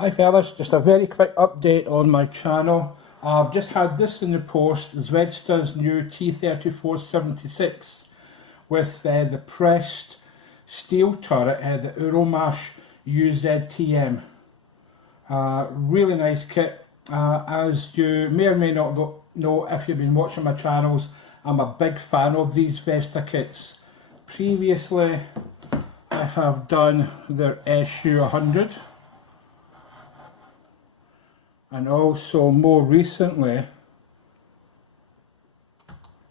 Hi fellas, just a very quick update on my channel. I've just had this in the post, Zvezda's new T-34 76 with the pressed steel turret, the Uralmash UZTM. Really nice kit. As you may or may not know if you've been watching my channels, I'm a big fan of these Zvezda kits. Previously I have done their SU-100. And also more recently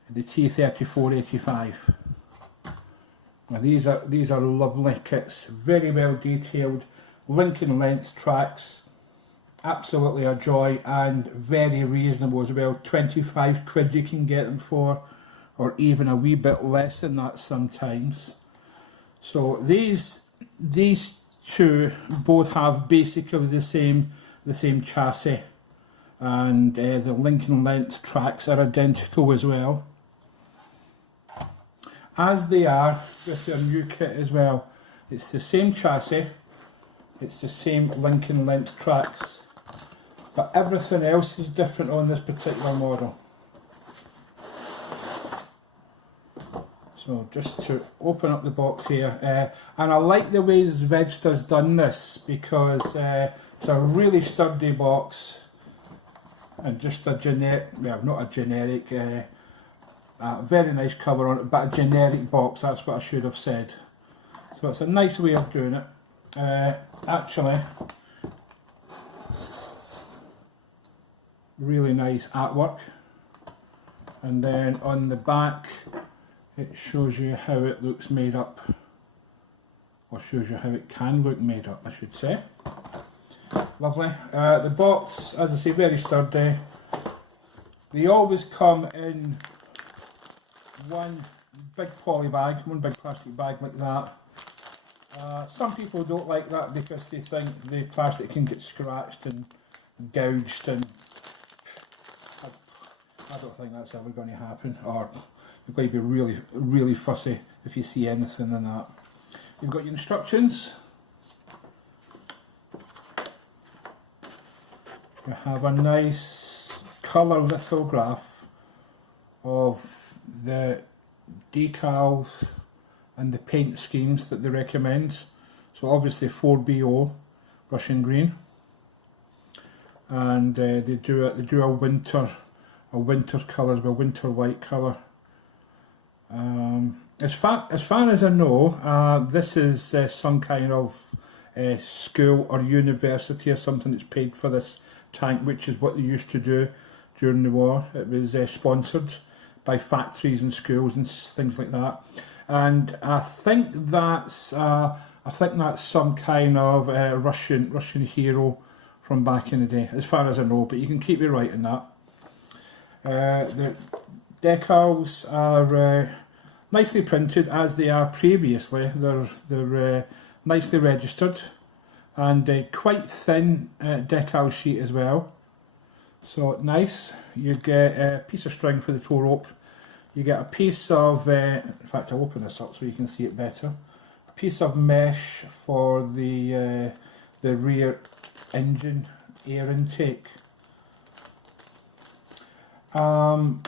the T-34 85. Now these are lovely kits, very well detailed, link and length tracks, absolutely a joy and very reasonable as well. 25 quid you can get them for, or even a wee bit less than that sometimes. So these two both have basically the same chassis, and the link and length tracks are identical as well, as they are with their new kit as well. It's the same chassis, it's the same link and length tracks, but everything else is different on this particular model. So just to open up the box here, and I like the way Zvezda's done this because it's a really sturdy box and just a generic, well not a generic, very nice cover on it, but a generic box, that's what I should have said. So it's a nice way of doing it. Actually, really nice artwork, and then on the back it shows you how it looks made up, or shows you how it can look made up I should say. Lovely. The box, as I say, very sturdy. They always come in one big poly bag, one big plastic bag like that. Some people don't like that because they think the plastic can get scratched and gouged, and I don't think that's ever going to happen, or you're going to be really, really fussy if you see anything in that. You've got your instructions. You have a nice colour lithograph of the decals and the paint schemes that they recommend. So obviously 4BO, Russian green, and they do a winter colours, a winter white colour. As far as I know, this is some kind of school or university or something that's paid for this tank, which is what they used to do during the war. It was sponsored by factories and schools and things like that, and I think that's some kind of Russian hero from back in the day, as far as I know. But you can keep me right in that. The decals are nicely printed as they are previously. They're nicely registered, and quite thin decal sheet as well. So nice. You get a piece of string for the tow rope. You get a piece of, in fact I'll open this up so you can see it better. A piece of mesh for the rear engine air intake. I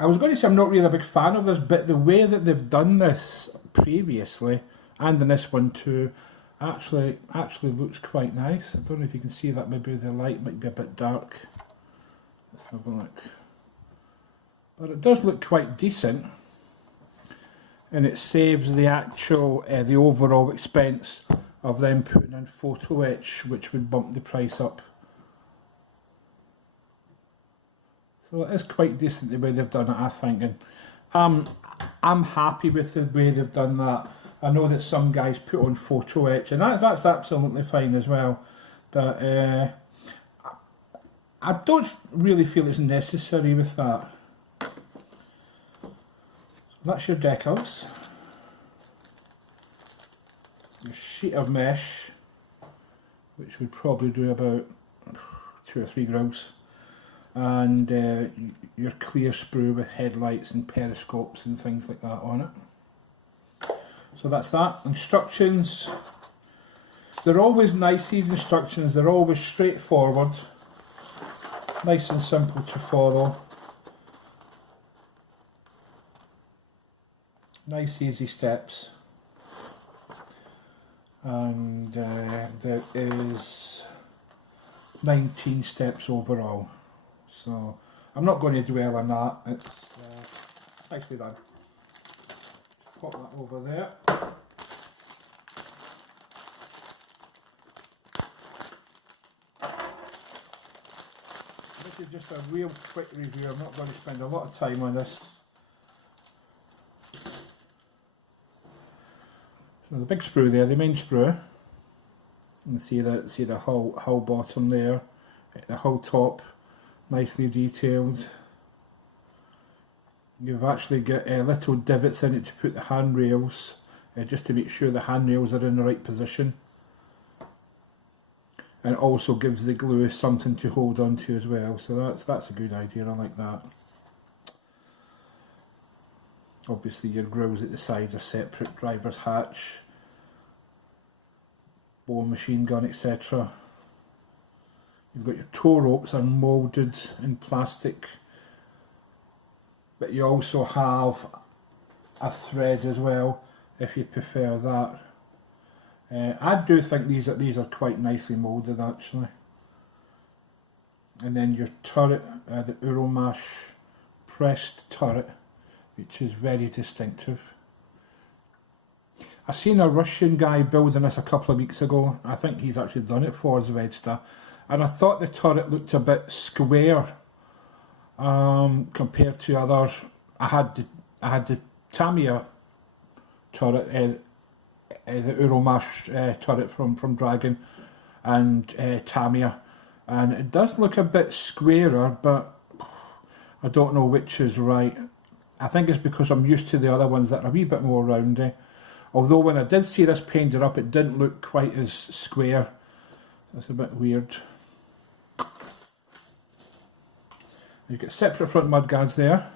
was going to say I'm not really a big fan of this, but the way that they've done this previously, and in this one too, actually looks quite nice. I don't know if you can see that, maybe the light might be a bit dark. Let's have a look. But it does look quite decent, and it saves the actual, the overall expense of them putting in photo etch, which would bump the price up. So it is quite decent the way they've done it, I think, and I'm happy with the way they've done that. I know that some guys put on photo etch, and that's absolutely fine as well, but I don't really feel it's necessary with that. So that's your decals, your sheet of mesh, which would probably do about 2 or 3 grams. And your clear sprue with headlights and periscopes and things like that on it. So that's that. Instructions. They're always nice, these instructions, they're always straightforward, nice and simple to follow. Nice easy steps. And there is 19 steps overall. So I'm not going to dwell on that, it's nicely done. Pop that over there. This is just a real quick review, I'm not going to spend a lot of time on this. So the big sprue there, the main sprue, you can see the hull bottom there, the hull top, nicely detailed. You've actually got little divots in it to put the handrails, just to make sure the handrails are in the right position. And it also gives the glue something to hold on to as well, so that's a good idea, I like that. Obviously your grills at the sides are separate, driver's hatch, bore machine gun, etc. You've got your tow ropes are moulded in plastic, but you also have a thread as well if you prefer that. I do think these are quite nicely moulded actually. And then your turret, the Uralmash pressed turret, which is very distinctive. I seen a Russian guy building this a couple of weeks ago. I think he's actually done it for Zvezda, and I thought the turret looked a bit square compared to others. I had the Tamiya turret, the Uralmash turret from Dragon and Tamiya, and it does look a bit squarer, but I don't know which is right. I think it's because I'm used to the other ones that are a wee bit more roundy. Although when I did see this painted up, it didn't look quite as square. That's a bit weird. You've got separate front mudguards there.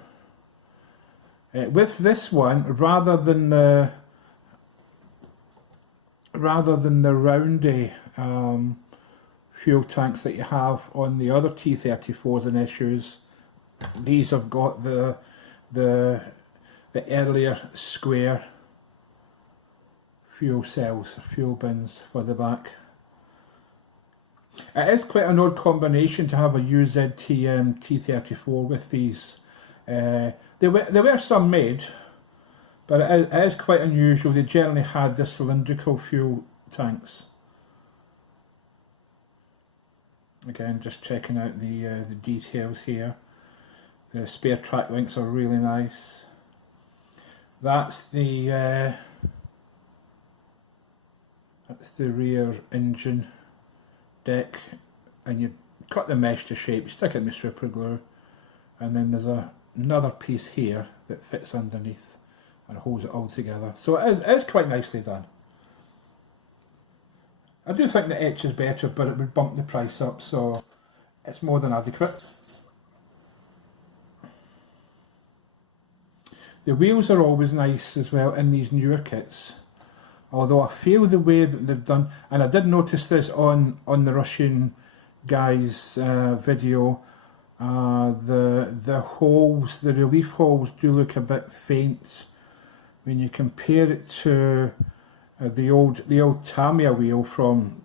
With this one, rather than the roundy fuel tanks that you have on the other T-34s and issues, these have got the earlier square fuel cells, fuel bins for the back. It is quite an odd combination to have a UZTM T-34 with these. There were some made, but it is quite unusual. They generally had the cylindrical fuel tanks. Again, just checking out the details here. The spare track links are really nice. That's the rear engine deck, and you cut the mesh to shape, you stick it in with super glue, and then there's another piece here that fits underneath and holds it all together. So it is quite nicely done. I do think the etch is better, but it would bump the price up, so it's more than adequate. The wheels are always nice as well in these newer kits. Although I feel the way that they've done, and I did notice this on the Russian guy's video, the holes, the relief holes do look a bit faint when you compare it to the old Tamiya wheel from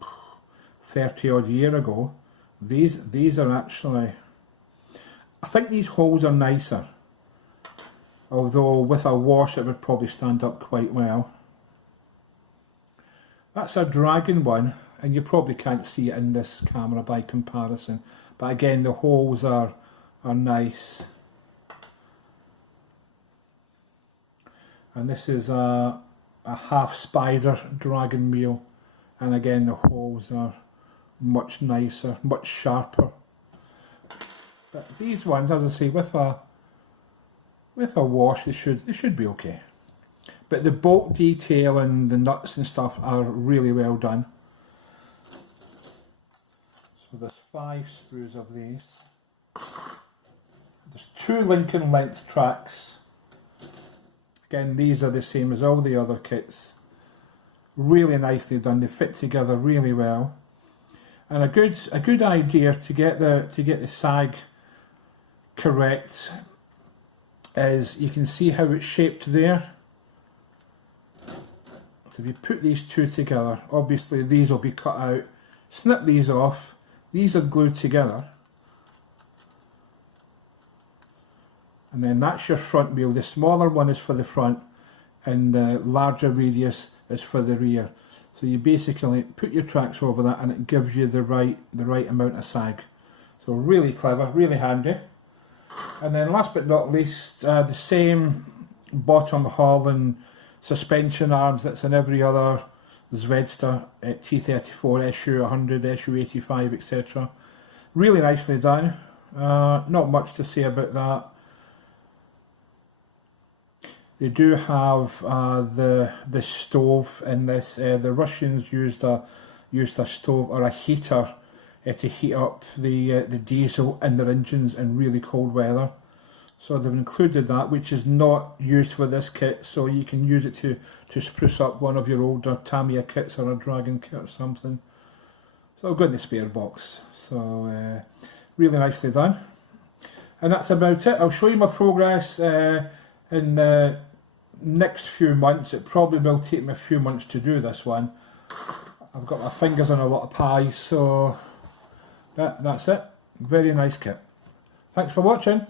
30 odd year ago. These are actually, I think these holes are nicer, although with a wash it would probably stand up quite well. That's a Dragon one, and you probably can't see it in this camera by comparison, but again the holes are nice. And this is a half spider Dragon wheel, and again the holes are much nicer, much sharper. But these ones, as I say, with a wash they should be okay. But the bolt detail and the nuts and stuff are really well done. So there's 5 sprues of these. There's 2 Lincoln length tracks. Again, these are the same as all the other kits. Really nicely done. They fit together really well, and a good idea to get the sag correct is you can see how it's shaped there. So if you put these two together, obviously these will be cut out. Snip these off. These are glued together. And then that's your front wheel. The smaller one is for the front and the larger radius is for the rear. So you basically put your tracks over that and it gives you the right amount of sag. So really clever, really handy. And then last but not least, the same bottom hull and suspension arms that's in every other Zvezda T-34, SU-100, SU-85, etc. Really nicely done. Not much to say about that. They do have the stove in this. The Russians used a stove or a heater to heat up the diesel in their engines in really cold weather. So they've included that, which is not used for this kit, so you can use it to spruce up one of your older Tamiya kits or a Dragon kit or something. So I'll go in the spare box. So really nicely done. And that's about it. I'll show you my progress in the next few months. It probably will take me a few months to do this one. I've got my fingers on a lot of pies, so that's it. Very nice kit. Thanks for watching.